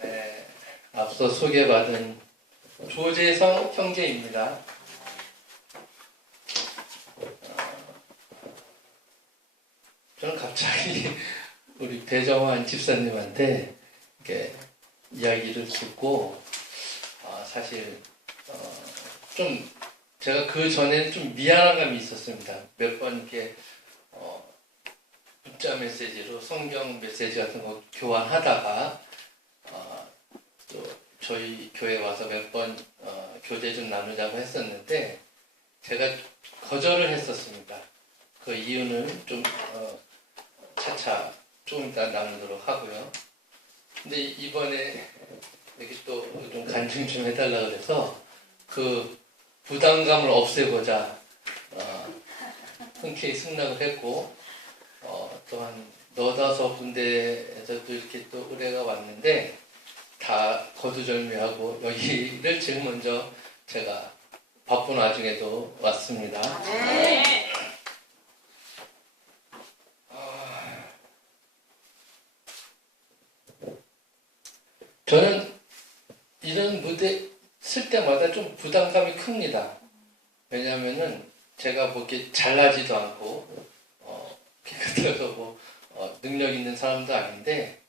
네, 앞서 소개받은 조재성 형제입니다. 저는 갑자기 우리 배정환 집사님한테 이렇게 이야기를 듣고 사실 좀 제가 그 전에는 좀 미안한 감이 있었습니다. 몇 번 이렇게 문자 메시지로 성경 메시지 같은 거 교환하다가 또 저희 교회 와서 몇 번 교제 좀 나누자고 했었는데 제가 거절을 했었습니다. 그 이유는 좀 차차 조금 이따 나누도록 하고요. 근데 이번에 이렇게 또 좀 간증 좀 해달라 그래서 그 부담감을 없애고자 흔쾌히 승낙을 했고 또 한 너다섯 군데에서도 이렇게 또 의뢰가 왔는데 다 거두절미하고 여기를 제일 먼저 제가 바쁜 와중에도 왔습니다. 네. 저는 이런 무대 쓸 때마다 좀 부담감이 큽니다. 왜냐하면은 제가 뭐 이렇게 잘나지도 않고 그래서 능력 있는 사람도 아닌데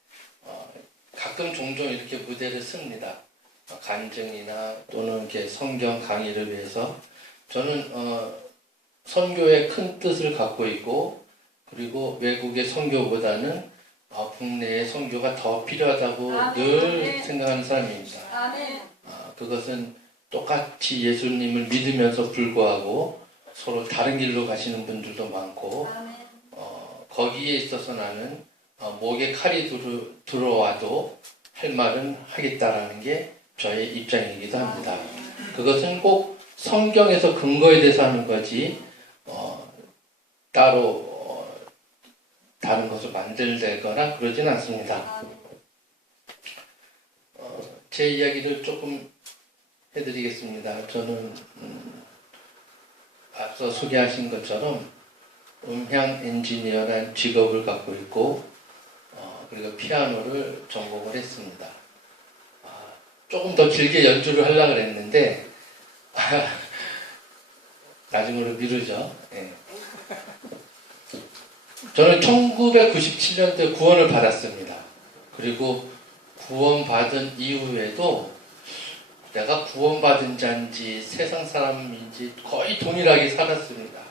가끔 종종 이렇게 무대를 씁니다. 간증이나 또는 이렇게 성경 강의를 위해서 저는 선교의 큰 뜻을 갖고 있고 그리고 외국의 선교보다는 국내의 선교가 더 필요하다고 늘 생각하는 사람입니다. 그것은 똑같이 예수님을 믿으면서 불구하고 서로 다른 길로 가시는 분들도 많고 거기에 있어서 나는 목에 칼이 들어와도 할 말은 하겠다라는 게 저의 입장이기도 합니다. 그것은 꼭 성경에서 근거에 대해서 하는 거지 따로 다른 것을 만들거나 그러진 않습니다. 제 이야기를 조금 해드리겠습니다. 저는 앞서 소개하신 것처럼 음향 엔지니어란 직업을 갖고 있고 그리고 피아노를 전공을 했습니다. 조금 더 길게 연주를 하려고 했는데 나중으로 미루죠. 네. 저는 1997년도에 구원을 받았습니다. 그리고 구원받은 이후에도 내가 구원받은 자인지 세상 사람인지 거의 동일하게 살았습니다.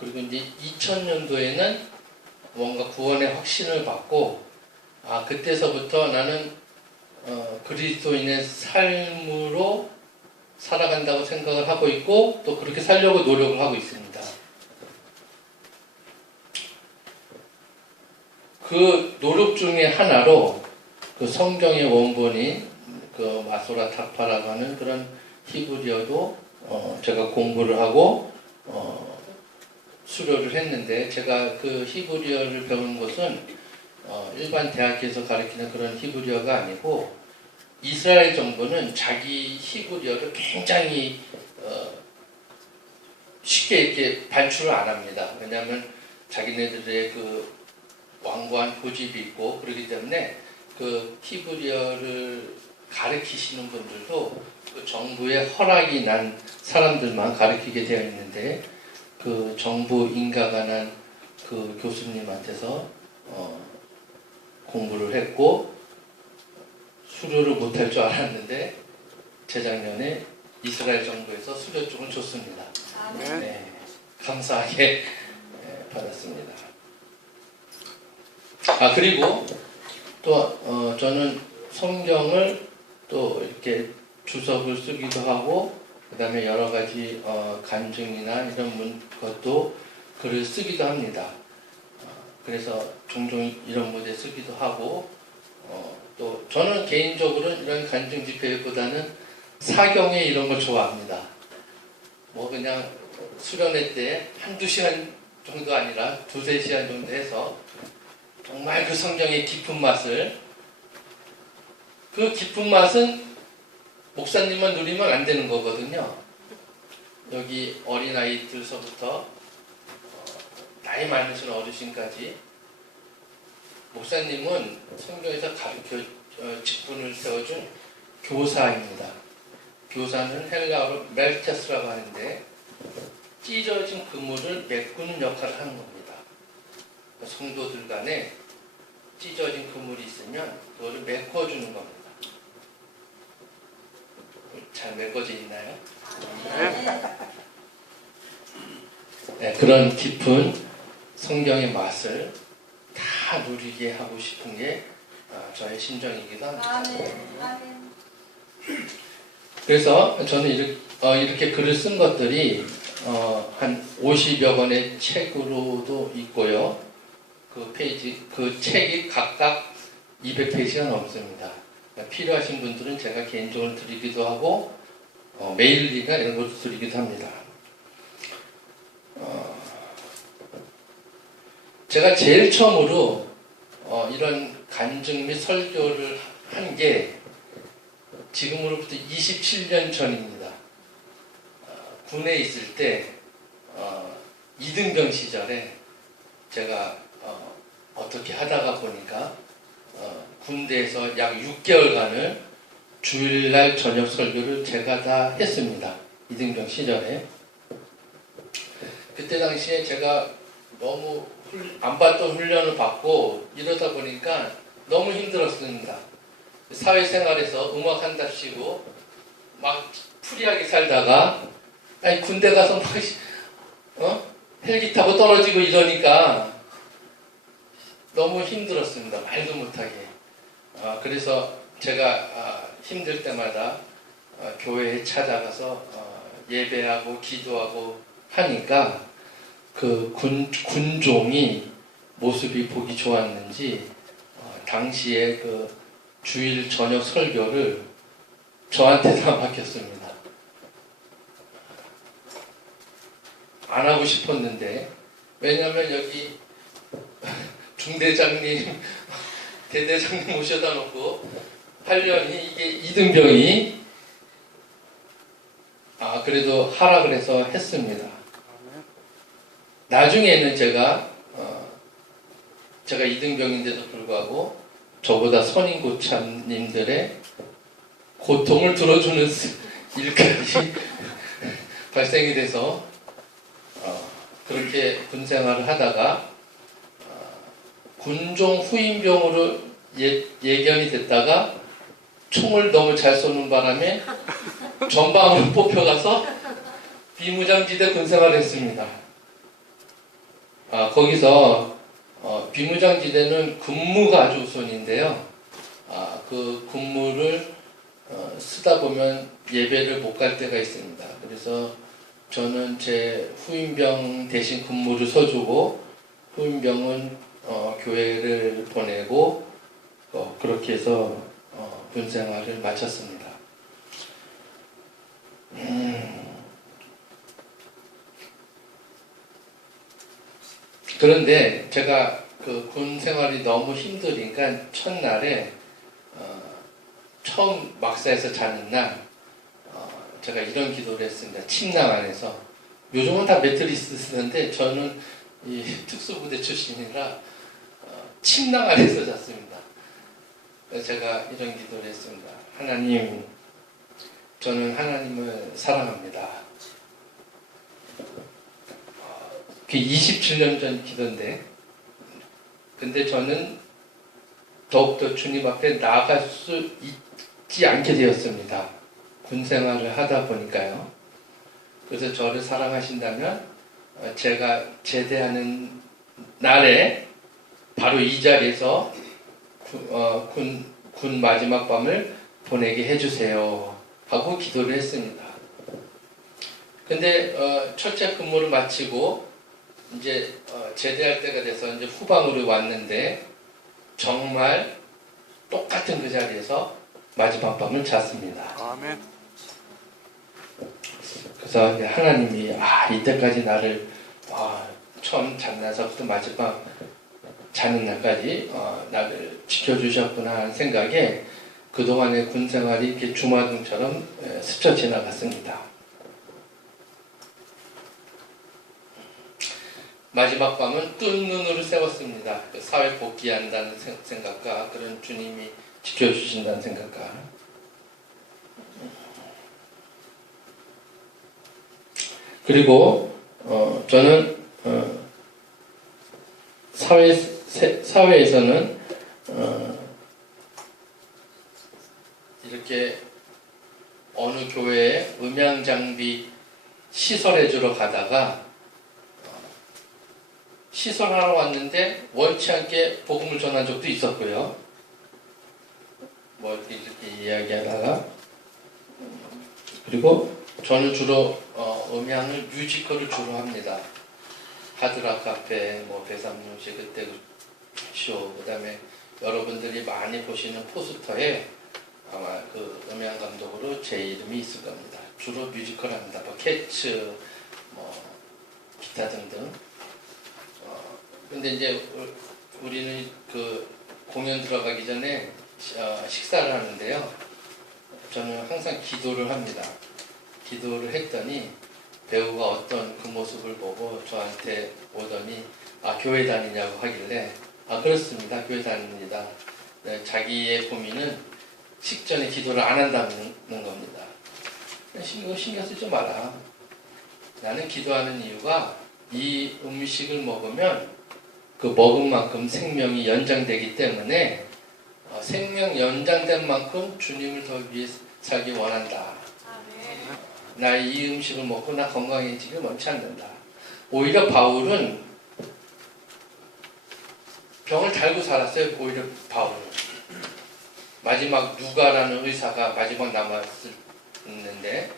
그리고 이제 2000년도에는 뭔가 구원의 확신을 받고 그때서부터 나는 그리스도인의 삶으로 살아간다고 생각을 하고 있고 또 그렇게 살려고 노력을 하고 있습니다. 그 노력 중에 하나로 그 성경의 원본인 그 마소라 타파라고 하는 그런 히브리어도 제가 공부를 하고 수료를 했는데 제가 그 히브리어를 배우는 것은 일반 대학에서 가르치는 그런 히브리어가 아니고 이스라엘 정부는 자기 히브리어를 굉장히 쉽게 이렇게 반출을 안 합니다. 왜냐하면 자기네들의 그 완고한 고집이 있고 그렇기 때문에 그 히브리어를 가르치시는 분들도 그 정부의 허락이 난 사람들만 가르치게 되어 있는데 그 정부 인가가 난 그 교수님한테서 공부를 했고 수료를 못할 줄 알았는데 재작년에 이스라엘 정부에서 수료증을 줬습니다. 네, 감사하게 받았습니다. 그리고 또 저는 성경을 또 이렇게 주석을 쓰기도 하고 그 다음에 여러 가지 간증이나 이런 것도 글을 쓰기도 합니다. 그래서 종종 이런 무대 쓰기도 하고 또 저는 개인적으로 이런 간증 집회보다는 사경회 이런 걸 좋아합니다. 뭐 그냥 수련회 때 한두 시간 정도 아니라 두세 시간 정도 해서 정말 그 성경의 깊은 맛을 그 깊은 맛은 목사님만 누리면 안 되는 거거든요. 여기 어린아이들서부터 나이 많으신 어르신까지 목사님은 성경에서 가르쳐 직분을 세워준 교사입니다. 교사는 헬라어로 멜테스라고 하는데 찢어진 그물을 메꾸는 역할을 하는 겁니다. 성도들 간에 찢어진 그물이 있으면 그거를 메꿔주는 겁니다. 잘 메꿔져 있나요? 네, 그런 깊은 성경의 맛을 다 누리게 하고 싶은 게 저의 심정이기도 합니다. 그래서 저는 이렇게 글을 쓴 것들이 한 50여 권의 책으로도 있고요. 그 책이 각각 200페이지가 넘습니다. 필요하신 분들은 제가 개인적으로 드리기도 하고 메일리나 이런 것도 드리기도 합니다. 제가 제일 처음으로 이런 간증 및 설교를 한 게 지금으로부터 27년 전입니다. 군에 있을 때 이등병 시절에 제가 어떻게 하다가 보니까 군대에서 약 6개월간을 주일날 저녁 설교를 제가 다 했습니다. 이등병 시절에. 그때 당시에 제가 너무 안 받던 훈련을 받고 이러다 보니까 너무 힘들었습니다. 사회생활에서 음악 한답시고 막 프리하게 살다가 군대 가서 막 헬기 타고 떨어지고 이러니까 너무 힘들었습니다. 말도 못하게. 그래서 제가 힘들 때마다 교회에 찾아가서 예배하고 기도하고 하니까 그 군종이 모습이 보기 좋았는지 당시에 그 주일 저녁 설교를 저한테다 맡겼습니다. 안 하고 싶었는데 왜냐하면 여기 중대장님, 대대장님 모셔다 놓고 하려니 이게 이등병이 그래도 하라 그래서 했습니다. 나중에는 제가 이등병인데도 불구하고 저보다 선임고참님들의 고통을 들어주는 일까지 발생이 돼서 그렇게 군생활을 하다가 군종 후임병으로 예견이 됐다가 총을 너무 잘 쏘는 바람에 전방으로 뽑혀가서 비무장지대 군생활을 했습니다. 거기서 비무장지대는 근무가 아주 우선인데요. 그 근무를 쓰다 보면 예배를 못 갈 때가 있습니다. 그래서 저는 제 후임병 대신 근무를 서주고 후임병은 교회를 보내고 그렇게 해서 군생활을 마쳤습니다. 그런데 제가 그 군 생활이 너무 힘드니까 첫날에 처음 막사에서 자는 날 제가 이런 기도를 했습니다. 침낭 안에서. 요즘은 다 매트리스 쓰는데 저는 이 특수부대 출신이라 침낭 안에서 잤습니다. 그래서 제가 이런 기도를 했습니다. 하나님, 저는 하나님을 사랑합니다. 그게 27년 전 기도인데, 근데 저는 더욱더 주님 앞에 나아갈 수 있지 않게 되었습니다. 군 생활을 하다 보니까요. 그래서 저를 사랑하신다면 제가 제대하는 날에 바로 이 자리에서 군 마지막 밤을 보내게 해주세요 하고 기도를 했습니다. 근데 첫째 근무를 마치고 이제 제대할 때가 돼서 이제 후방으로 왔는데 정말 똑같은 그 자리에서 마지막 밤을 잤습니다. 아멘. 그래서 하나님이 이때까지 나를 처음 잔나서부터 마지막 자는 날까지 나를 지켜주셨구나 하는 생각에 그동안의 군생활이 이렇게 주마등처럼 스쳐 지나갔습니다. 마지막 밤은 뜬 눈으로 세웠습니다. 그 사회 복귀한다는 생각과 그런 주님이 지켜주신다는 생각과 그리고 저는 사회에서는 이렇게 어느 교회에 음향 장비 시설해주러 가다가 시설하러 왔는데 원치 않게 복음을 전한 적도 있었고요. 뭐 이렇게 이야기하다가 그리고 저는 주로 음향을 뮤지컬을 주로 합니다. 하드락 카페, 뭐 배삼룡씨 그때 쇼, 그다음에 여러분들이 많이 보시는 포스터에 아마 그 음향 감독으로 제 이름이 있을 겁니다. 주로 뮤지컬 합니다. 뭐 캐츠, 뭐 기타 등등. 근데 이제 우리는 그 공연 들어가기 전에 식사를 하는데요. 저는 항상 기도를 합니다. 기도를 했더니 배우가 어떤 그 모습을 보고 저한테 오더니 교회 다니냐고 하길래 그렇습니다. 교회 다닙니다. 네, 자기의 고민은 식전에 기도를 안 한다는 겁니다. 신경 쓰지 마라. 나는 기도하는 이유가 이 음식을 먹으면 그 먹은 만큼 생명이 연장되기 때문에 생명 연장된 만큼 주님을 더 위해 살기 원한다. 나 이 음식을 먹고 나 건강해지길 원치 않는다. 오히려 바울은 병을 달고 살았어요. 오히려 바울은. 마지막 누가라는 의사가 마지막 남았는데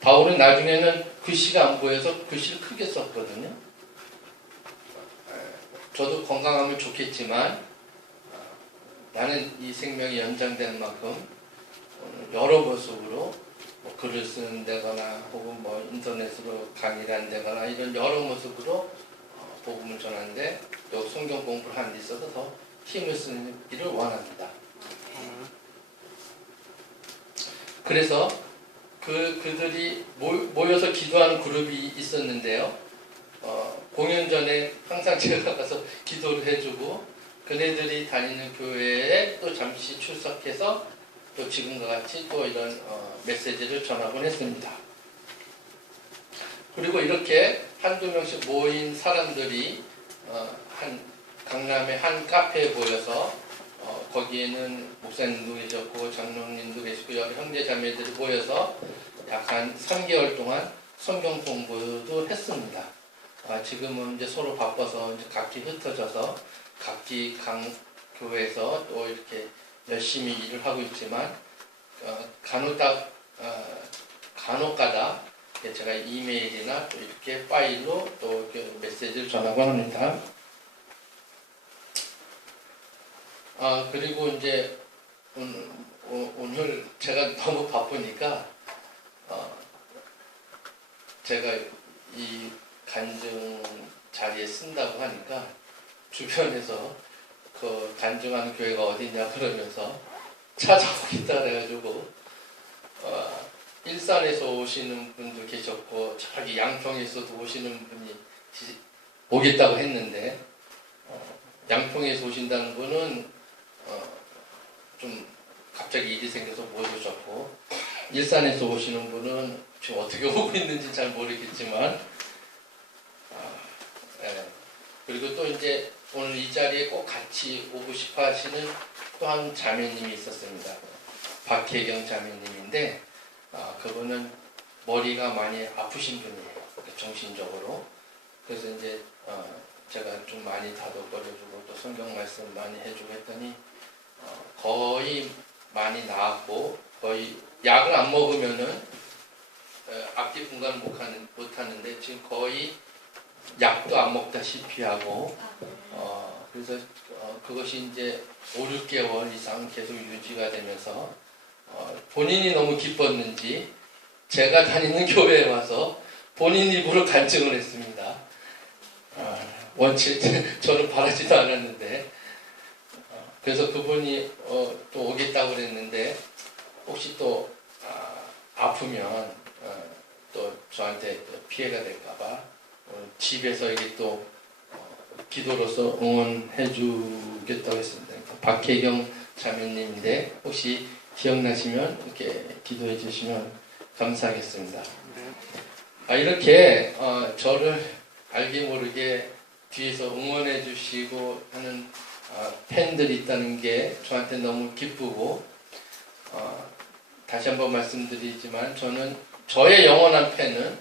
바울은 나중에는 글씨가 안 보여서 글씨를 크게 썼거든요. 저도 건강하면 좋겠지만 나는 이 생명이 연장된 만큼 여러 모습으로 뭐 글을 쓰는 데거나 혹은 뭐 인터넷으로 강의를 한다거나 이런 여러 모습으로 복음을 전하는데 또 성경 공부를 하는 데 있어서 더 힘을 쓰는 일을 원합니다. 그래서 그들이 모여서 기도하는 그룹이 있었는데요. 공연 전에 항상 제가 가서 기도를 해주고 그네들이 다니는 교회에 또 잠시 출석해서 또 지금과 같이 또 이런 메시지를 전하곤 했습니다. 그리고 이렇게 한두 명씩 모인 사람들이 강남의 한 카페에 모여서 거기에는 목사님도 계셨고 장로님도 계시고 여러 형제 자매들이 모여서 약 한 3개월 동안 성경 공부도 했습니다. 지금은 이제 서로 바빠서 이제 각기 흩어져서 각기 각 교회에서 또 이렇게 열심히 일을 하고 있지만 간혹가다 제가 이메일이나 또 이렇게 파일로 또 이렇게 메시지를 전하곤 합니다. 그리고 이제 오늘 제가 너무 바쁘니까 제가 이 간증 자리에 쓴다고 하니까 주변에서 그 간증하는 교회가 어디냐 그러면서 찾아오겠다 그래가지고 일산에서 오시는 분도 계셨고 저기 양평에서도 오시는 분이 오겠다고 했는데 양평에서 오신다는 분은 좀 갑자기 일이 생겨서 못 오셨고 일산에서 오시는 분은 지금 어떻게 오고 있는지 잘 모르겠지만 그리고 또 이제 오늘 이 자리에 꼭 같이 오고 싶어 하시는 또 한 자매님이 있었습니다. 박혜경 자매님인데 그분은 머리가 많이 아프신 분이에요. 정신적으로. 그래서 이제 제가 좀 많이 다독거려주고 또 성경 말씀 많이 해주고 했더니 거의 많이 나았고 거의 약을 안 먹으면은 앞뒤 분간을 못 하는데 지금 거의 약도 안 먹다시피 하고 그래서 그것이 이제 5, 6개월 이상 계속 유지가 되면서 본인이 너무 기뻤는지 제가 다니는 교회에 와서 본인 입으로 간증을 했습니다. 원치 저는 바라지도 않았는데 그래서 그분이 또 오겠다고 그랬는데 혹시 또 아프면 또 저한테 피해가 될까봐 집에서 이게 또 기도로서 응원해 주겠다고 했습니다. 박혜경 자매님인데 혹시 기억나시면 이렇게 기도해 주시면 감사하겠습니다. 이렇게 저를 알게 모르게 뒤에서 응원해 주시고 하는 팬들이 있다는 게 저한테 너무 기쁘고 다시 한번 말씀드리지만 저의 영원한 팬은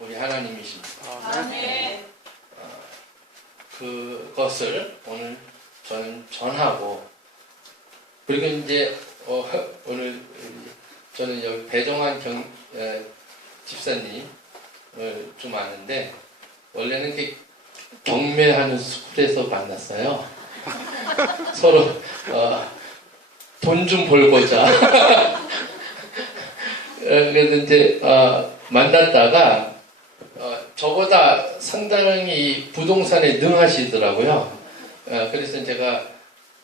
우리 하나님이십니다. 아멘. 그것을 오늘 저는 전하고 그리고 이제 오늘 저는 여기 배정환 집사님을 좀 아는데 원래는 경매하는 술에서 만났어요. 서로 돈 좀 벌고자. 그래서 이제 만났다가 저보다 상당히 부동산에 능하시더라고요. 그래서 제가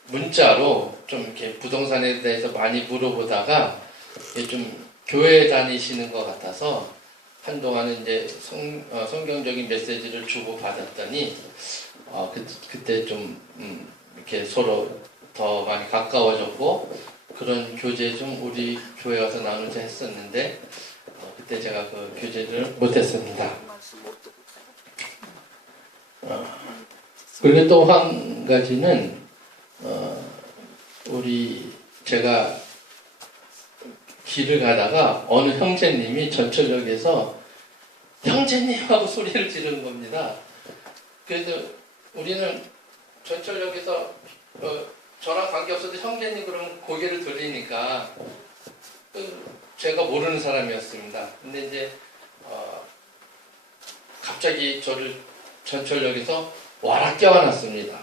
문자로 좀 이렇게 부동산에 대해서 많이 물어보다가 좀 교회 다니시는 것 같아서 한동안은 이제 성경적인 메시지를 주고 받았더니 그때 좀 이렇게 서로 더 많이 가까워졌고 그런 교제 좀 우리 교회 와서 나누자 했었는데 그때 제가 그 교제를 못했습니다. 그리고 또 한 가지는 제가 길을 가다가 어느 형제님이 전철역에서 형제님하고 소리를 지르는 겁니다. 그래서 우리는 전철역에서 저랑 관계없어도 형제님 그러면 고개를 돌리니까 제가 모르는 사람이었습니다. 근데 이제 갑자기 저를 전철역에서 와라 껴안았습니다.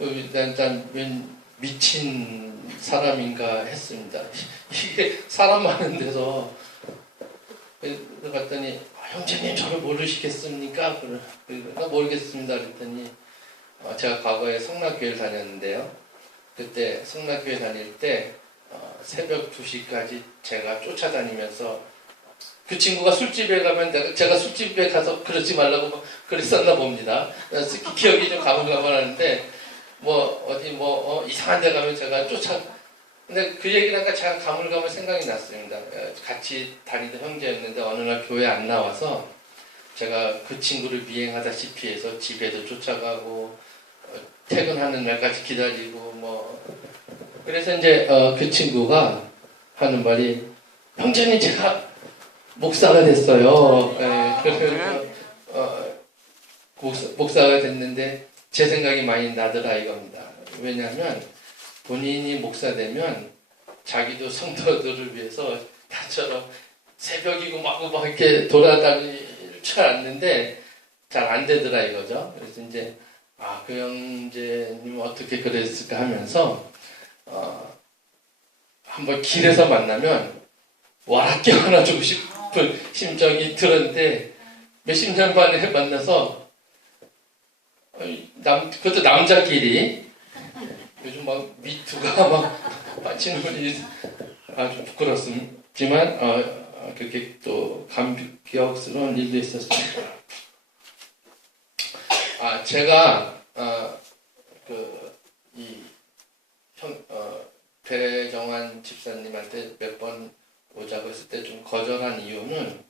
일단 웬 미친 사람인가 했습니다. 이게 사람 많은 데서 그래서 봤더니 형제님 저를 모르시겠습니까? 그러니까 모르겠습니다. 그랬더니 제가 과거에 성락교회를 다녔는데요. 그때 성락교회 다닐 때 새벽 2시까지 제가 쫓아다니면서 그 친구가 술집에 가면 제가 술집에 가서 그러지 말라고 그랬었나 봅니다. 기억이 좀 가물가물하는데 이상한 데 가면 제가 근데 그 얘기를 하니까 제가 가물가물 생각이 났습니다. 같이 다니던 형제였는데 어느 날 교회 안 나와서 제가 그 친구를 미행하다시피 해서 집에도 쫓아가고 퇴근하는 날까지 기다리고 그래서 이제 그 친구가 하는 말이 형제님 제가 목사가 됐어요. 그래서 목사가 됐는데 제 생각이 많이 나더라 이겁니다. 왜냐하면 본인이 목사 되면 자기도 성도들을 위해서 나처럼 새벽이고 막 이렇게 돌아다닐 줄 알았는데 잘 안 되더라 이거죠. 그래서 이제 그 형제님 어떻게 그랬을까 하면서 한번 길에서 만나면 와라 껴안아주고 싶은 심정이 들었는데 몇십 년 만에 만나서 그것도 남자끼리 요즘 미투가 빠지는 분이 아주 부끄럽지만 그렇게 또 감격스러운 일도 있었습니다. 제가 배정환 집사님한테 몇 번 오자고 했을 때 좀 거절한 이유는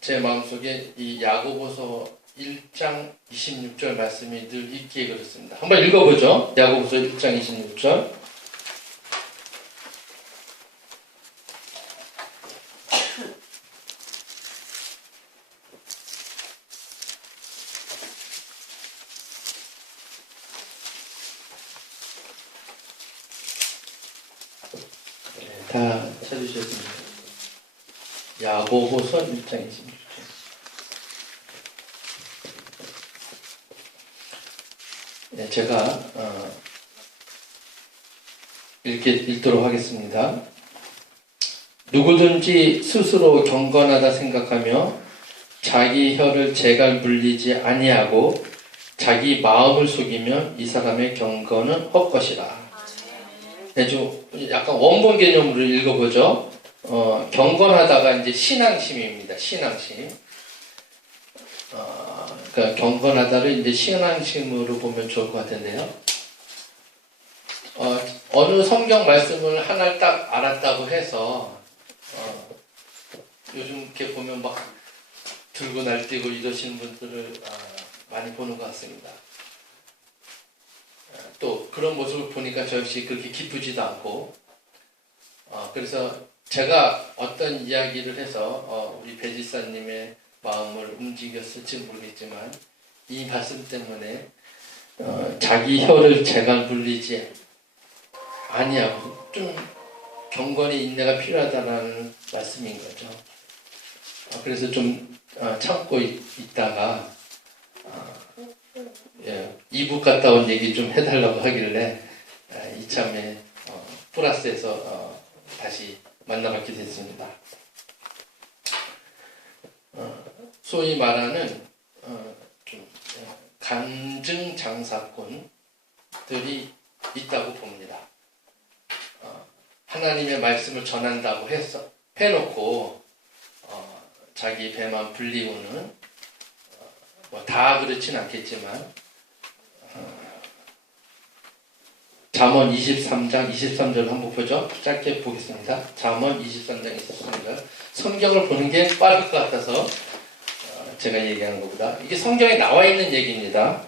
제 마음속에 이 야고보서 1장 26절 말씀이 늘 있기에 그렇습니다. 한번 읽어보죠. 야고보서 1장 26절. 다 찾으셨습니다. 야고보서 1장 26절. 제가 읽도록 하겠습니다. 누구든지 스스로 경건하다 생각하며 자기 혀를 제갈 물리지 아니하고 자기 마음을 속이면 이 사람의 경건은 헛것이라. 좀 약간 원본 개념으로 읽어보죠. 경건하다가 이제 신앙심입니다. 신앙심. 그러니까 경건하다를 이제 신앙심으로 보면 좋을 것 같은데요. 어느 성경 말씀을 하나를 딱 알았다고 해서 요즘 이렇게 보면 막 들고 날뛰고 이러시는 분들을 많이 보는 것 같습니다. 또 그런 모습을 보니까 저 역시 그렇게 기쁘지도 않고 그래서 제가 어떤 이야기를 해서 우리 배지사님의 마음을 움직였을지 모르겠지만 이 말씀 때문에 자기 혀를 제갈 물리지 아니하고 좀 경건의 인내가 필요하다는 말씀인 거죠. 그래서 좀 참고 있다가 이북 갔다 온 얘기 좀 해달라고 하길래 이참에 플러스에서 다시 만나뵙게 됐습니다. 소위 말하는 좀 간증 장사꾼들이 있다고 봅니다. 하나님의 말씀을 전한다고 해놓고 자기 배만 불리우는 뭐 다 그렇진 않겠지만 잠언 23장 23절 한번 보죠. 짧게 보겠습니다. 잠언 23장 23절 성경을 보는 게 빠를 것 같아서 제가 얘기하는 것보다 이게 성경에 나와 있는 얘기입니다.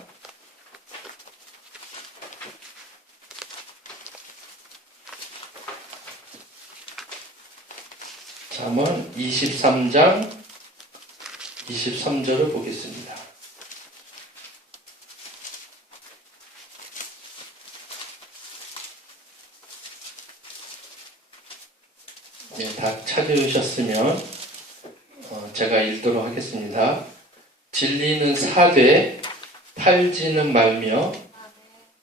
잠언 23장 23절을 보겠습니다. 네, 다 찾으셨으면 제가 읽도록 하겠습니다. 진리는 사되 팔지는 말며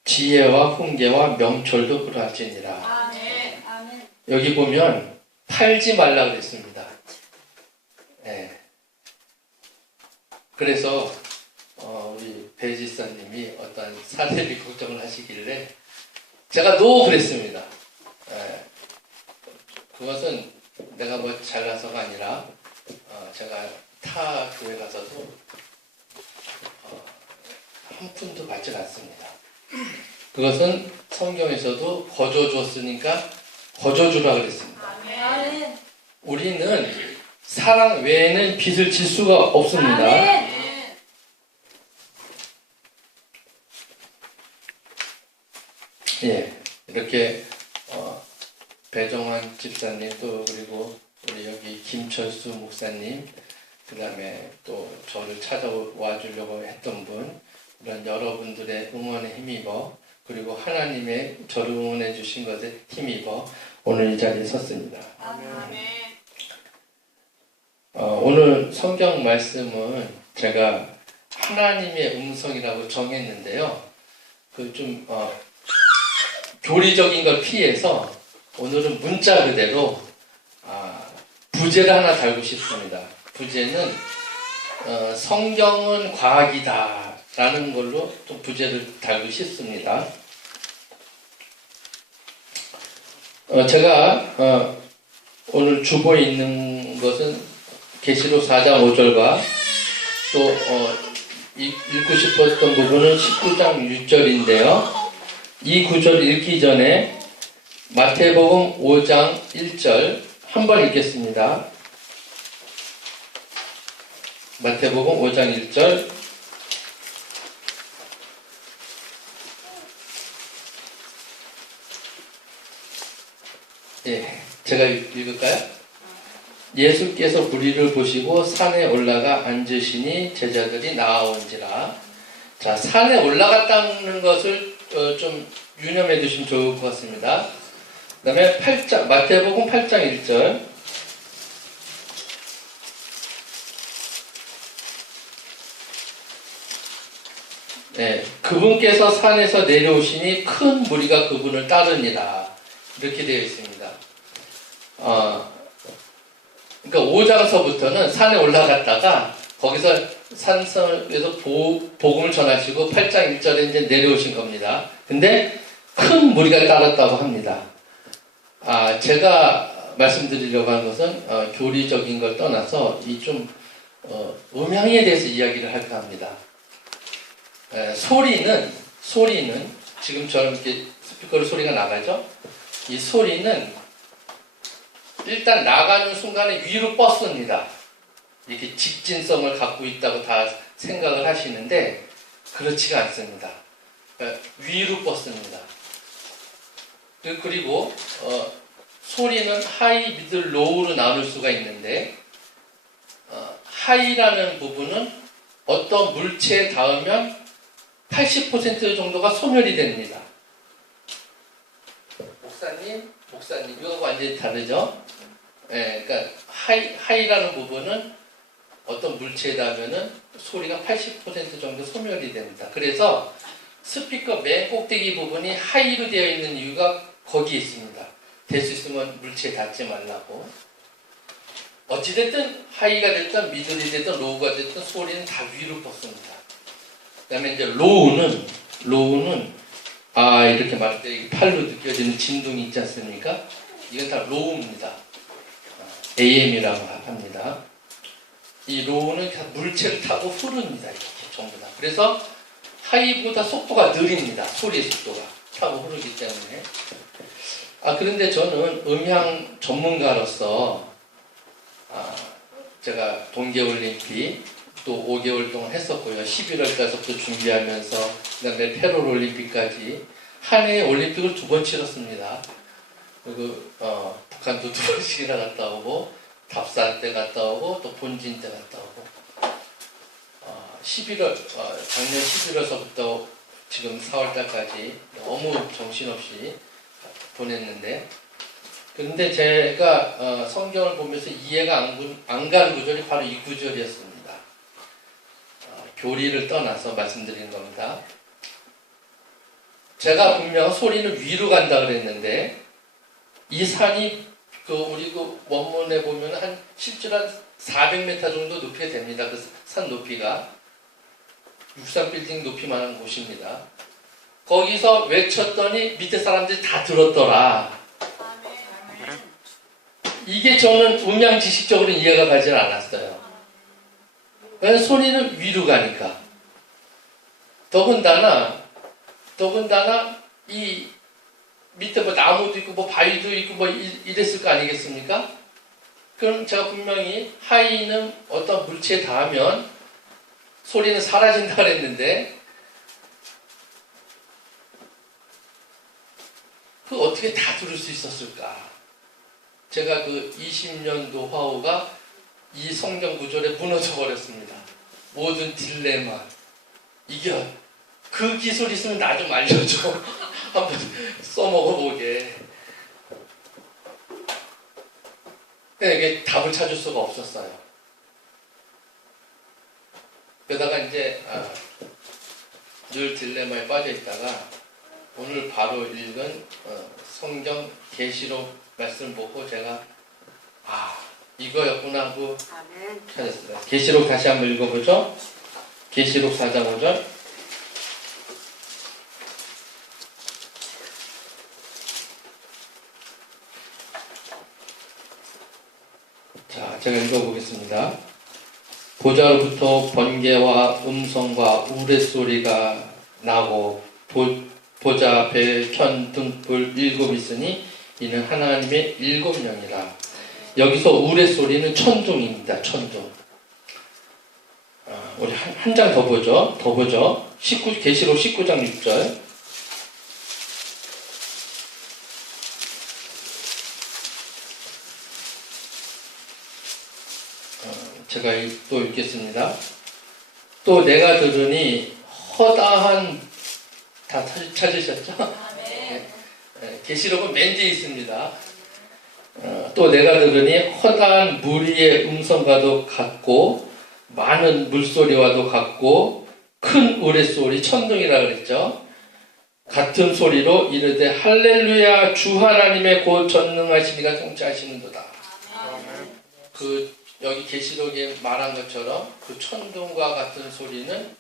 지혜와 훈계와 명철도 그러할지니라. 여기 보면 팔지 말라 그랬습니다. 네. 그래서 우리 배지사님이 어떤 사례비 걱정을 하시길래 제가 그랬습니다. 네. 그것은 내가 뭐 잘나서가 아니라 제가 타 교회 가서도 한 푼도 받지 않습니다. 그것은 성경에서도 거저 줬으니까 거저 주라 그랬습니다. 아멘. 우리는 사랑 외에는 빚을 질 수가 없습니다. 아멘. 예, 이렇게 배정환 집사님 또 그리고 우리 여기 김철수 목사님 그 다음에 또 저를 찾아와 주려고 했던 분 이런 여러분들의 응원에 힘입어 그리고 하나님의 저를 응원해 주신 것에 힘입어 오늘 이 자리에 섰습니다. 아멘. 오늘 성경 말씀은 제가 하나님의 음성이라고 정했는데요. 그 좀 교리적인 걸 피해서 오늘은 문자 그대로 부제를 하나 달고 싶습니다. 부제는 성경은 과학이다 라는 걸로 좀 부제를 달고 싶습니다. 제가 오늘 주보에 있는 것은 계시록 4장 5절과 또 읽고 싶었던 부분은 19장 6절인데요. 이 구절 읽기 전에 마태복음 5장 1절 한번 읽겠습니다. 마태복음 5장 1절 예, 제가 읽을까요? 예수께서 무리를 보시고 산에 올라가 앉으시니 제자들이 나아온지라. 자, 산에 올라갔다는 것을 좀 유념해 두시면 좋을 것 같습니다. 그 다음에 마태복음 8장 1절 네, 그분께서 산에서 내려오시니 큰 무리가 그분을 따르니라 이렇게 되어 있습니다. 그러니까 5장서부터는 산에 올라갔다가 거기서 산성에서 복음을 전하시고 8장 1절에 이제 내려오신 겁니다. 근데 큰 무리가 따랐다고 합니다. 제가 말씀드리려고 하는 것은 교리적인 걸 떠나서 이 좀 음향에 대해서 이야기를 할까 합니다. 소리는 지금처럼 이렇게 스피커로 소리가 나가죠? 이 소리는 일단 나가는 순간에 위로 뻗습니다. 이렇게 직진성을 갖고 있다고 다 생각을 하시는데 그렇지가 않습니다. 위로 뻗습니다. 그리고 소리는 하이, 미들, 로우로 나눌 수가 있는데 하이라는 부분은 어떤 물체에 닿으면 80% 정도가 소멸이 됩니다. 목사님, 이거 완전히 다르죠? 그러니까 하이라는 부분은 어떤 물체에 닿으면은 소리가 80% 정도 소멸이 됩니다. 그래서 스피커 맨 꼭대기 부분이 하이로 되어 있는 이유가 거기에 있습니다. 될 수 있으면 물체에 닿지 말라고. 어찌됐든 하이가 됐든 미들이 됐든 로우가 됐든 소리는 다 위로 뻗습니다. 그 다음에 이제 로우는 이렇게 말할 때 팔로 느껴지는 진동이 있지 않습니까? 이건 다 로우입니다. AM이라고 합니다. 이 로우는 물체를 타고 흐릅니다. 이렇게 전부 다. 그래서 하이보다 속도가 느립니다. 소리의 속도가 타고 흐르기 때문에. 그런데 저는 음향 전문가로서 제가 동계올림픽 또 5개월 동안 했었고요. 11월까지부터 준비하면서 그다음에 페롤올림픽까지 한 해에 올림픽을 2번 치렀습니다. 그리고 북한도 2번씩이나 갔다 오고 답사 때 갔다 오고 또 본진 때 갔다 오고 작년 11월서부터 지금 4월달까지 너무 정신없이 보냈는데 그런데 제가 성경을 보면서 이해가 안 가는 구절이 바로 이 구절이었습니다. 교리를 떠나서 말씀드리는 겁니다. 제가 분명 소리는 위로 간다 그랬는데 이 산이 우리 원문에 보면 실제로 한 400m 정도 높이가 됩니다. 그 산 높이가 63빌딩 높이만한 곳입니다. 거기서 외쳤더니 밑에 사람들이 다 들었더라. 이게 저는 음양 지식적으로 이해가 가지 않았어요. 왜냐면 소리는 위로 가니까. 더군다나 이 밑에 나무도 있고 바위도 있고 이랬을 거 아니겠습니까? 그럼 제가 분명히 하이는 어떤 물체에 닿으면 소리는 사라진다 그랬는데 어떻게 다 들을 수 있었을까? 제가 20년도 화후가 이 성경 구절에 무너져 버렸습니다. 모든 딜레마. 이게 그 기술 있으면 나 좀 알려줘. 한번 써먹어보게. 이게 답을 찾을 수가 없었어요. 그러다가 이제 늘 딜레마에 빠져 있다가 오늘 바로 읽은 성경 계시록 말씀 보고 제가 이거였구나 하고 찾았어요. 계시록 다시 한번 읽어보죠. 계시록 4장 5절. 자, 제가 읽어보겠습니다. 보좌로부터 번개와 음성과 우레소리가 나고 보좌 앞에 켠 등불 7 있으니 이는 하나님의 7영이라. 여기서 우레소리는 천둥입니다. 천둥. 우리 한 장 더 보죠. 계시록 19장 6절. 제가 또 읽겠습니다. 또 내가 들으니 허다한 다 찾으셨죠? 계시록은 맨 뒤에 있습니다. 또 내가 들으니 허다한 무리의 음성과도 같고 많은 물소리와도 같고 큰 우레소리 천둥이라 그랬죠. 같은 소리로 이르되 할렐루야 주 하나님의 곧 전능하시니가 통치하시는도다. 여기 계시록에 말한 것처럼 그 천둥과 같은 소리는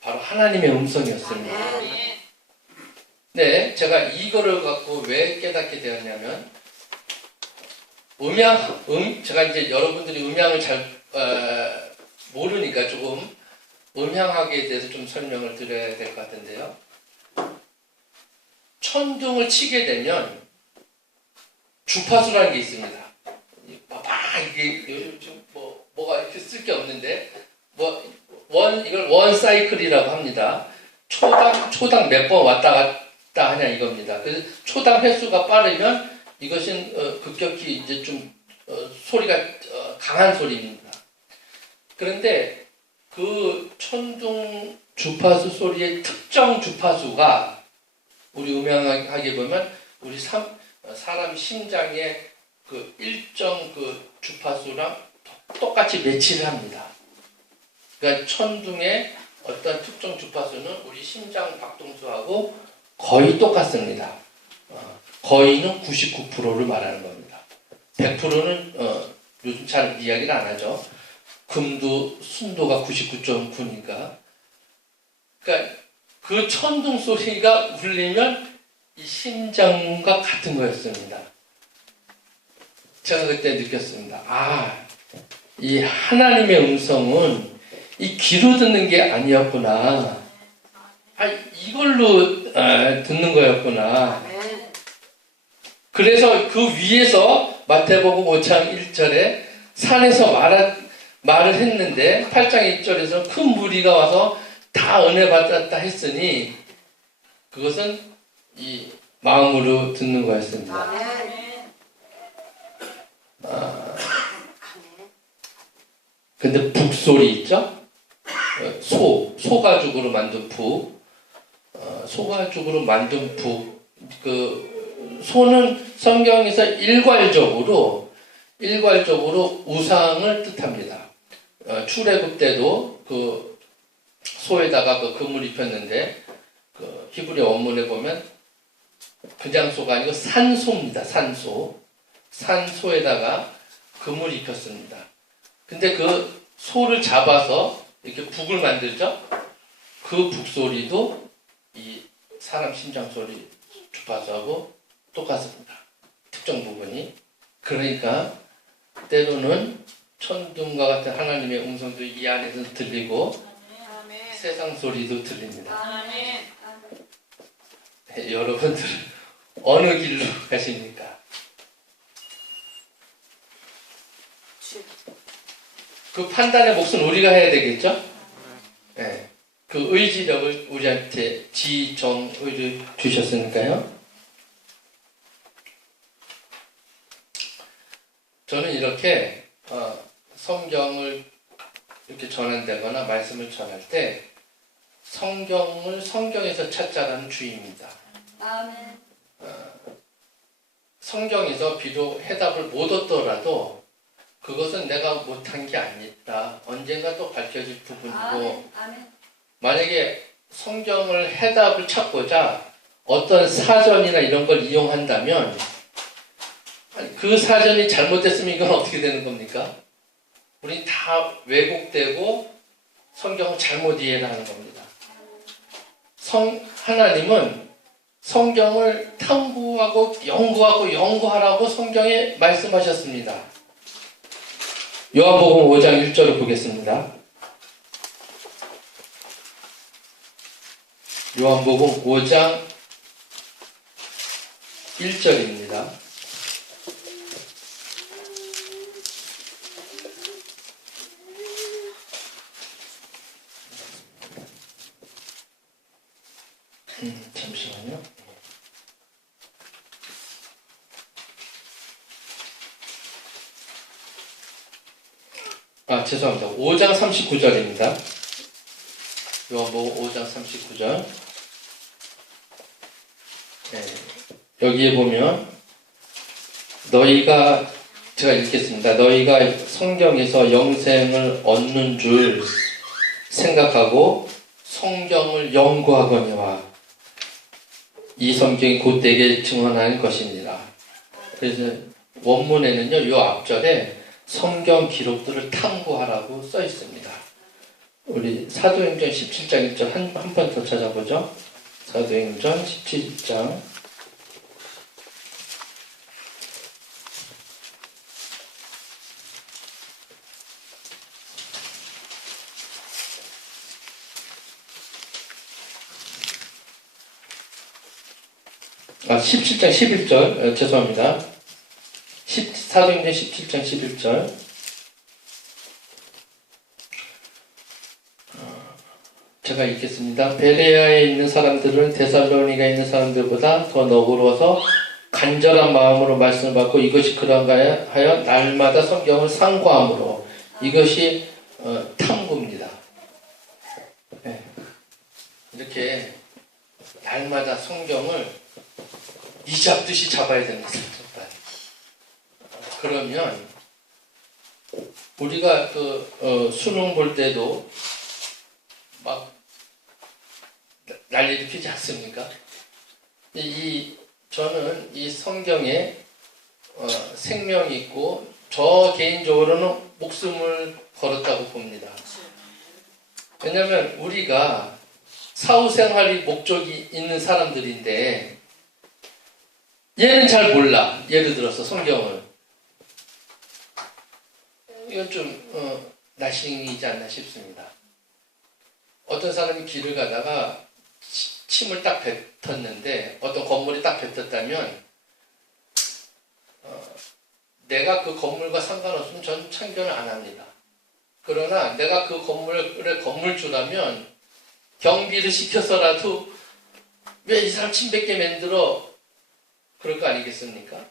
바로 하나님의 음성이었습니다. 네, 제가 이거를 갖고 왜 깨닫게 되었냐면 제가 이제 여러분들이 음향을 잘 모르니까 조금 음향학에 대해서 좀 설명을 드려야 될 것 같은데요. 천둥을 치게 되면 주파수라는 게 있습니다. 이게 요즘 뭐가 이렇게 쓸 게 없는데 이걸 원 사이클이라고 합니다. 초당 몇 번 왔다 갔다 하냐 이겁니다. 그래서 초당 횟수가 빠르면 이것은 급격히 이제 좀 소리가 강한 소리입니다. 그런데 그 천둥 주파수 소리의 특정 주파수가 우리 음향학에 보면 우리 사람 심장의 그 일정 그 주파수랑 똑같이 매치를 합니다. 그러니까 천둥의 어떤 특정 주파수는 우리 심장 박동수하고 거의 똑같습니다. 거의는 99%를 말하는 겁니다. 100%는 요즘 잘 이야기를 안 하죠. 금도 순도가 99.9니까. 그러니까 그 천둥 소리가 울리면 이 심장과 같은 거였습니다. 제가 그때 느꼈습니다. 이 하나님의 음성은 이 귀로 듣는 게 아니었구나. 이걸로 듣는 거였구나. 그래서 그 위에서 마태복음 5장 1절에 산에서 말을 했는데 8장 1절에서 큰 무리가 와서 다 은혜 받았다 했으니 그것은 이 마음으로 듣는 거였습니다. 근데 북소리 있죠? 소가죽으로 만든 소가죽으로 만든 그 소는 성경에서 일괄적으로 우상을 뜻합니다. 출애굽 때도 그 소에다가 그 금을 입혔는데 그 히브리 원문에 보면 그냥 소가 아니고 산소입니다. 산소에다가 금을 입혔습니다. 근데 그 소를 잡아서 이렇게 북을 만들죠? 그 북소리도 이 사람 심장 소리 주파수하고 똑같습니다. 특정 부분이. 그러니까 때로는 천둥과 같은 하나님의 음성도 이 안에서 들리고 세상 소리도 들립니다. 여러분들은 어느 길로 가십니까? 그 판단의 몫은 우리가 해야 되겠죠? 네. 그 의지력을 우리한테 지정의를 주셨으니까요. 저는 이렇게 성경을 이렇게 전한다거나 말씀을 전할 때 성경을 성경에서 찾자라는 주의입니다. 성경에서 비록 해답을 못 얻더라도 그것은 내가 못한 게 아니다. 언젠가 또 밝혀질 부분이고 만약에 성경을 해답을 찾고자 어떤 사전이나 이런 걸 이용한다면 그 사전이 잘못됐으면 이건 어떻게 되는 겁니까? 우리 다 왜곡되고 성경을 잘못 이해를 하는 겁니다. 하나님은 성경을 탐구하고 연구하라고 성경에 말씀하셨습니다. 요한복음 5장 1절을 보겠습니다. 요한복음 5장 1절입니다. 잠시만요. 죄송합니다. 5장 39절입니다. 요한복음 5장 39절. 네. 여기에 보면 제가 읽겠습니다. 너희가 성경에서 영생을 얻는 줄 생각하고 성경을 연구하거니와 이 성경이 곧 내게 증언하는 것입니다. 그래서 원문에는요, 이 앞절에 성경 기록들을 탐구하라고 써 있습니다. 우리 사도행전 17장 1절 한 번 더 찾아보죠. 사도행전 17장 17장 11절, 죄송합니다. 사도행전 17장 11절. 제가 읽겠습니다. 베레아에 있는 사람들은 데살로니가에 있는 사람들보다 더 너그러워서 간절한 마음으로 말씀을 받고 이것이 그런가 하여 날마다 성경을 상고함으로 이것이 탐구입니다. 네. 이렇게 날마다 성경을 이잡듯이 잡아야 됩니다. 그러면 우리가 수능 볼 때도 막 난리를 피지 않습니까? 저는 이 성경에 생명이 있고 저 개인적으로는 목숨을 걸었다고 봅니다. 왜냐하면 우리가 사후생활이 목적이 있는 사람들인데 얘는 잘 몰라. 예를 들어서 성경을. 이건 좀 나싱이지 않나 싶습니다. 어떤 사람이 길을 가다가 침을 딱 뱉었는데 어떤 건물이 딱 뱉었다면 내가 그 건물과 상관없으면 전 참견을 안 합니다. 그러나 내가 그 건물의 건물주라면 경비를 시켜서라도 왜 이 사람 침 뱉게 만들어 그럴 거 아니겠습니까?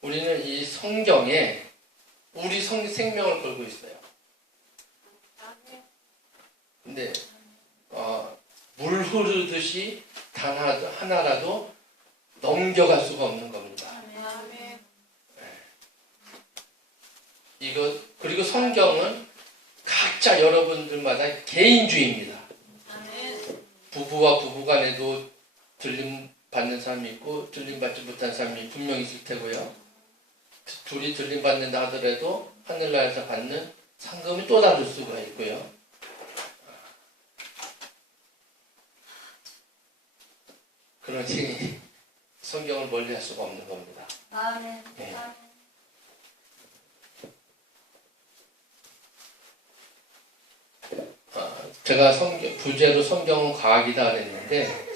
우리는 이 성경에 우리 생명을 걸고 있어요. 근데 물 흐르듯이 단 하나라도 넘겨갈 수가 없는 겁니다. 그리고 성경은 각자 여러분들마다 개인주의입니다. 부부와 부부 간에도 들림 받는 사람이 있고 들림 받지 못한 사람이 분명히 있을 테고요. 둘이 들림 받는다 하더라도 하늘나라에서 받는 상금이 또 다를 수가 있고요. 그러니 성경을 멀리할 수가 없는 겁니다. 네. 제가 부제로 성경은 과학이다 그랬는데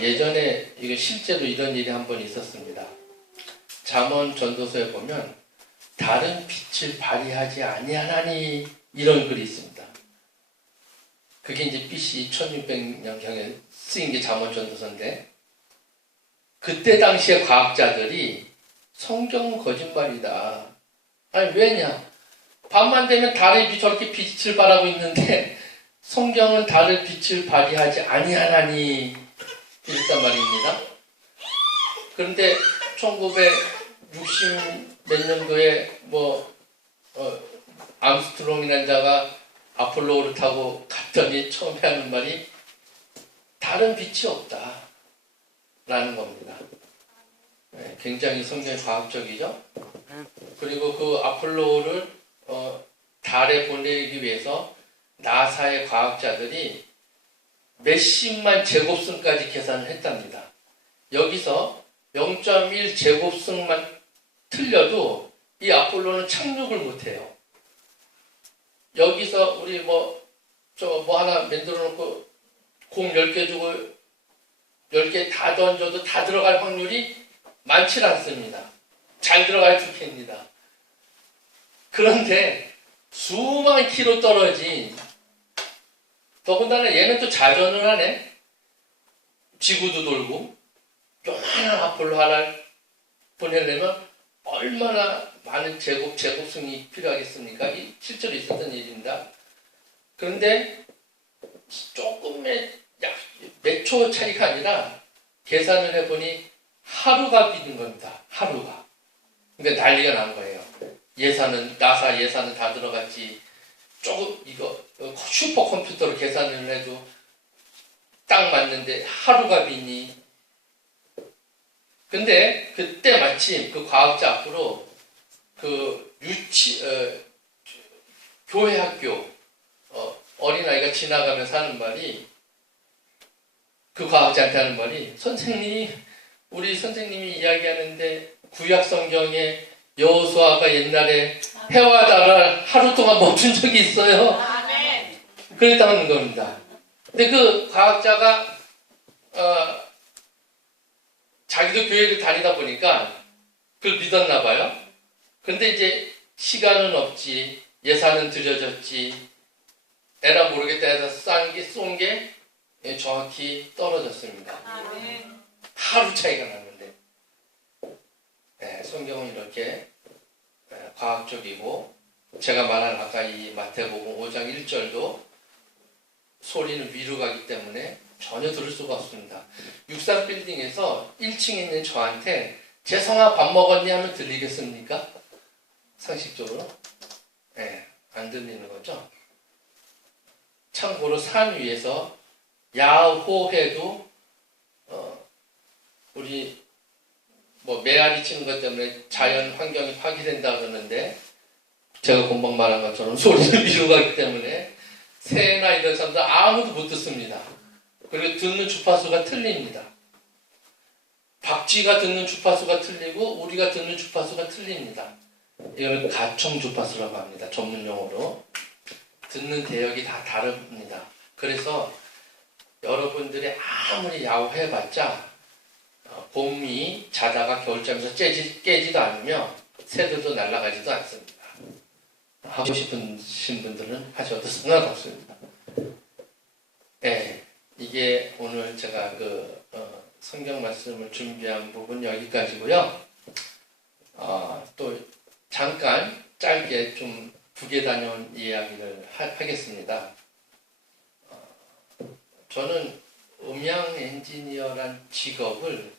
예전에 이거 실제로 이런 일이 한 번 있었습니다. 잠언 전도서에 보면 다른 빛을 발휘하지 아니하나니 이런 글이 있습니다. 그게 이제 BC 1600년경에 쓰인 게 잠언 전도서인데 그때 당시에 과학자들이 성경은 거짓말이다. 아니 왜냐? 밤만 되면 달이 저렇게 빛을 발하고 있는데 성경은 달의 빛을 발휘하지 아니하나니 이랬단 말입니다. 그런데 1960 몇 년도에 암스트롱이라는 자가 아폴로를 타고 갔더니 처음에 하는 말이 다른 빛이 없다 라는 겁니다. 네, 굉장히 성경이 과학적이죠. 그리고 그 아폴로를 달에 보내기 위해서 나사의 과학자들이 몇십만 제곱승까지 계산을 했답니다. 여기서 0.1 제곱승만 틀려도 이 아폴로는 착륙을 못해요. 여기서 우리 하나 만들어 놓고 공 10개 주고 10개 다 던져도 다 들어갈 확률이 많지 않습니다. 잘 들어갈 투표입니다. 그런데 수만 킬로 떨어진 더군다나 얘는 또 자전을 하네. 지구도 돌고 요만한 아폴로 하나를 보내려면 얼마나 많은 제곱승이 필요하겠습니까? 실제로 있었던 일입니다. 그런데 조금의 몇 초 차이가 아니라 계산을 해보니 하루가 비는 겁니다. 하루가. 그러니까 난리가 난 거예요. 나사 예산은 다 들어갔지. 조금 슈퍼컴퓨터로 계산을 해도 딱 맞는데 하루가 비니. 근데 그때 마침 그 과학자 앞으로 교회 학교 어린아이가 지나가면서 하는 말이 그 과학자한테 하는 말이 우리 선생님이 이야기하는데 구약 성경에 여호수아가 옛날에 해와 달을 하루 동안 멈춘 적이 있어요. 그랬다는 겁니다. 근데 그 과학자가 자기도 교회를 다니다 보니까 그걸 믿었나 봐요. 근데 이제 시간은 없지, 예산은 들여졌지, 에라 모르겠다 해서 쏜 게 정확히 떨어졌습니다. 하루 차이가 났는데, 성경은 이렇게 과학적이고, 제가 말한 아까 이 마태복음 5장 1절도 소리는 위로 가기 때문에 전혀 들을 수가 없습니다. 63빌딩에서 1층에 있는 저한테 제 성아 밥 먹었니 하면 들리겠습니까? 상식적으로? 안 들리는 거죠. 참고로 산 위에서 야호해도 우리 뭐 메아리 치는 것 때문에 자연 환경이 파괴된다 그러는데 제가 금방 말한 것처럼 소리는 위로 가기 때문에 새나 이런 사람들 아무도 못 듣습니다. 그리고 듣는 주파수가 틀립니다. 박쥐가 듣는 주파수가 틀리고 우리가 듣는 주파수가 틀립니다. 이걸 가청 주파수라고 합니다. 전문 용어로. 듣는 대역이 다 다릅니다. 그래서 여러분들이 아무리 야호해봤자 봄이 자다가 겨울잠에서 깨지도 않으며 새들도 날아가지도 않습니다. 하고 싶으신 분들은 하셔도 상관없습니다. 이게 오늘 제가 성경 말씀을 준비한 부분 여기까지고요. 또 잠깐 짧게 좀 북에 다녀온 이야기를 하겠습니다. 저는 음향 엔지니어란 직업을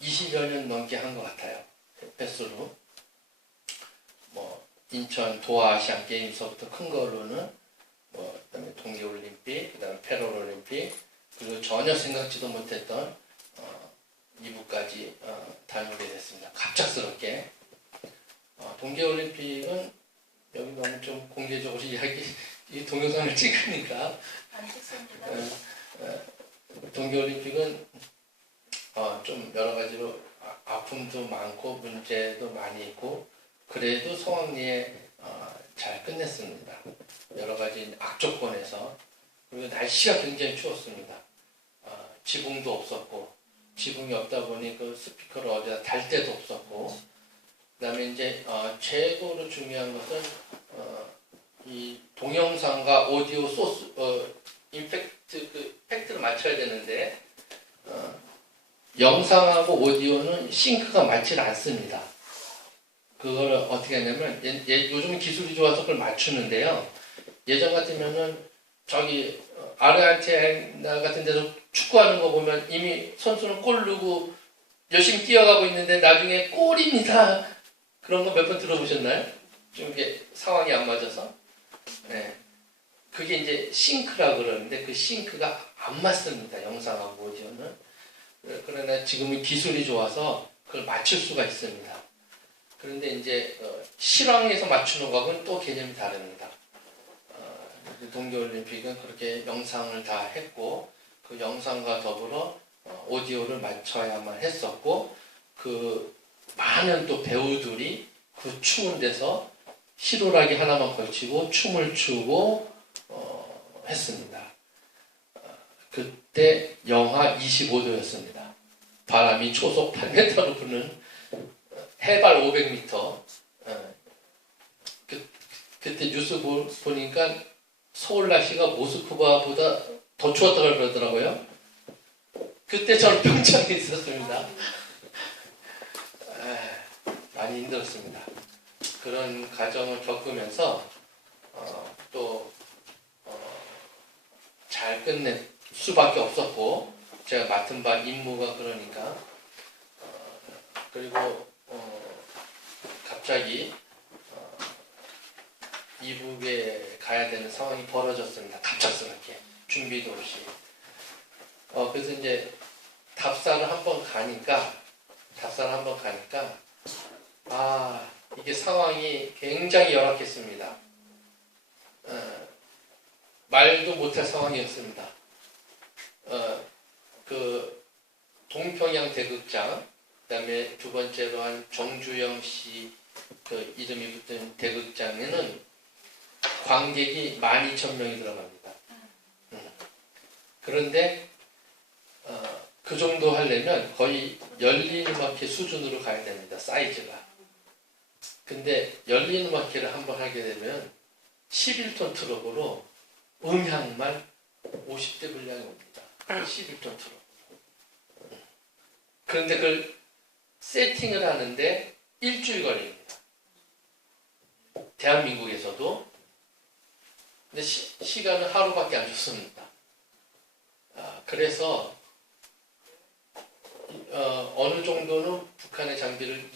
20여 년 넘게 한 것 같아요. 횟수로. 뭐 인천 도아시안 게임서부터 큰 걸로는 그다음에 동계올림픽, 그다음에 패럴올림픽, 그리고 전혀 생각지도 못했던 이부까지 다녀오게 됐습니다. 갑작스럽게. 동계올림픽은 여기 너무 좀 공개적으로 이 동영상을 찍으니까 안 찍습니다. 동계올림픽은 좀 여러 가지로 아픔도 많고 문제도 많이 있고 그래도 성황리에 잘 끝냈습니다. 여러 가지 악조건에서. 그리고 날씨가 굉장히 추웠습니다. 지붕도 없었고 지붕이 없다 보니 그 스피커를 어디다 달 데도 없었고 그 다음에 이제 최고로 중요한 것은 이 동영상과 오디오 소스 팩트를 맞춰야 되는데 영상하고 오디오는 싱크가 맞질 않습니다. 그거를 어떻게 하냐면 요즘 기술이 좋아서 그걸 맞추는데요. 예전 같으면은 저기 아르헨티나 같은 데서 축구하는 거 보면 이미 선수는 골 넣고 열심히 뛰어가고 있는데 나중에 골입니다. 그런 거 몇 번 들어보셨나요? 좀 이게 상황이 안 맞아서. 그게 이제 싱크라 그러는데 그 싱크가 안 맞습니다. 영상하고 오디오는. 그러나 지금은 기술이 좋아서 그걸 맞출 수가 있습니다. 그런데 이제 실황에서 맞추는 거하고는 또 개념이 다릅니다. 동계올림픽은 그렇게 영상을 다 했고 그 영상과 더불어 오디오를 맞춰야만 했었고 그 많은 또 배우들이 그 추운 데서 희로라기 하나만 걸치고 춤을 추고 했습니다. 그때 영하 25도였습니다. 바람이 초속 8m로 부는 해발 500m. 그때 뉴스 보니까 서울 날씨가 모스크바보다 더 추웠다고 그러더라고요. 그때 저는 평창에 있었습니다. 많이 힘들었습니다. 그런 과정을 겪으면서 또 잘 끝낼 수밖에 없었고 제가 맡은 바 임무가 그러니까 그리고 갑자기 이북에 가야 되는 상황이 벌어졌습니다. 갑작스럽게 준비도 없이. 그래서 이제 답사를 한번 가니까 이게 상황이 굉장히 열악했습니다. 말도 못할 상황이었습니다. 그 동평양 대극장, 그다음에 두 번째로 한 정주영 씨 그 이름이 붙은 대극장에는 관객이 12,000명이 들어갑니다. 그런데 그 정도 하려면 거의 열린 음악회 수준으로 가야 됩니다. 사이즈가. 근데 열린 음악회를 한번 하게 되면 11톤 트럭으로 음향만 50대 분량이 옵니다. 11톤 트럭. 그런데 그걸 세팅을 하는데 일주일 걸립니다. 대한민국에서도. 근데 시간은 하루밖에 안 줬습니다. 그래서 어느 정도는 북한의 장비를